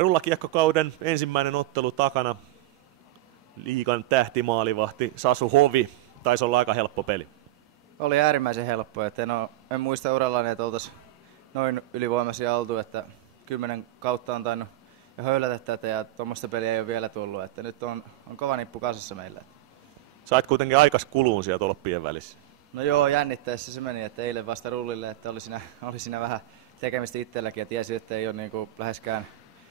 Rullakiekkokauden ensimmäinen ottelu takana. Liigan tähtimaalivahti Sasu Hovi. Taisi olla aika helppo peli. Oli äärimmäisen helppo. En muista urallani, että oltaisiin noin ylivoimaisia oltu, että 10 kautta on tainnut jo höylätä tätä ja tuommoista peliä ei ole vielä tullut. Että nyt on kova nippu kasassa meillä. Sait kuitenkin aikas kuluun siellä tolppien välissä. No joo, jännittäessä se meni, että eilen vasta rullille, että oli siinä vähän tekemistä itselläkin ja tiesi, että ei ole niin kuin läheskään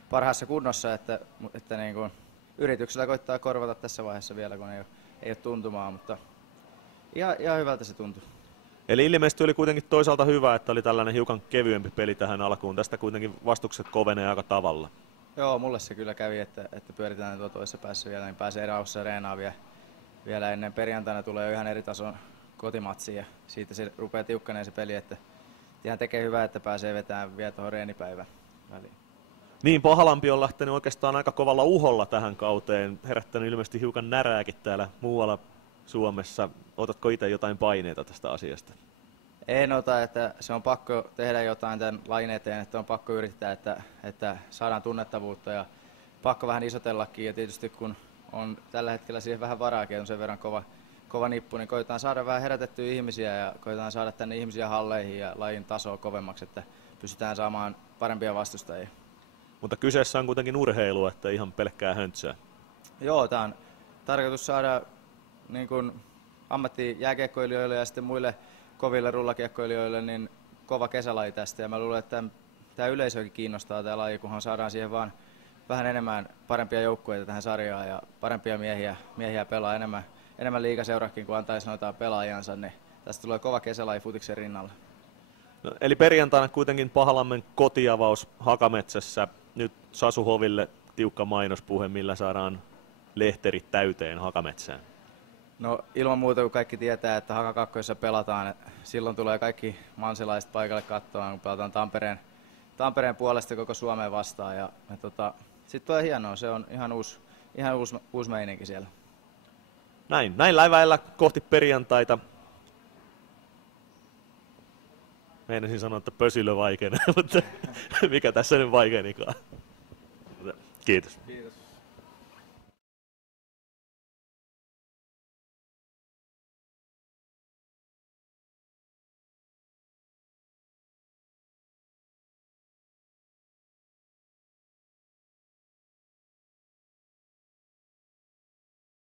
parhaassa kunnossa, että niin kuin yrityksellä koittaa korvata tässä vaiheessa vielä, kun ei ole tuntumaa, mutta ihan hyvältä se tuntui. Eli ilmeisesti oli kuitenkin toisaalta hyvä, että oli tällainen hiukan kevyempi peli tähän alkuun. Tästä kuitenkin vastukset kovenee aika tavalla. Joo, mulle se kyllä kävi, että pyöritään tuo toisessa päässä vielä, niin pääsee rauhassa reenaan vielä ennen perjantaina tulee jo ihan eri tason kotimatsi ja siitä se rupeaa tiukkaneen se peli, että ihan tekee hyvää, että pääsee vetämään vielä tuohon reenipäivän väliin. Niin, Pahalampi on lähtenyt oikeastaan aika kovalla uholla tähän kauteen, herättänyt ilmeisesti hiukan närääkin täällä muualla Suomessa. Otatko itse jotain paineita tästä asiasta? En ota, että se on pakko tehdä jotain tämän lain eteen, että on pakko yrittää, että saadaan tunnettavuutta ja pakko vähän isotellakin ja tietysti kun on tällä hetkellä siihen vähän varaakin, on sen verran kova nippu, niin koitetaan saada vähän herätettyä ihmisiä ja koitetaan saada tänne ihmisiä halleihin ja lajin tasoa kovemmaksi, että pystytään saamaan parempia vastustajia. Mutta kyseessä on kuitenkin urheilu, että ihan pelkkää höntsää. Joo, tämä on tarkoitus saada niin kuin ammattijääkiekkoilijoille ja sitten muille koville rullakiekkoilijoille niin kova kesälaji tästä. Ja mä luulen, että tämä yleisökin kiinnostaa tämä laji, kunhan saadaan siihen vaan vähän enemmän parempia joukkueita tähän sarjaan ja parempia miehiä pelaa enemmän liigaseurakin kuin antaisi noita pelaajansa, niin tästä tulee kova kesälaji futiksen rinnalla. No, eli perjantaina kuitenkin Pahalammen kotiavaus Hakametsässä. Nyt Sasu Hoville tiukka mainospuhe, millä saadaan lehterit täyteen Hakametsään. No ilman muuta, kun kaikki tietää, että Haka 2 pelataan, silloin tulee kaikki mansilaiset paikalle katsomaan, kun pelataan Tampereen puolesta koko Suomeen vastaan. Ja sitten tulee hienoa, se on ihan uusi meininki siellä. Näin läiväillä kohti perjantaita. Meinasin sanoa, että pösilö vaikenee, mutta mikä tässä nyt vaikenikaan. Kiitos. Kiitos.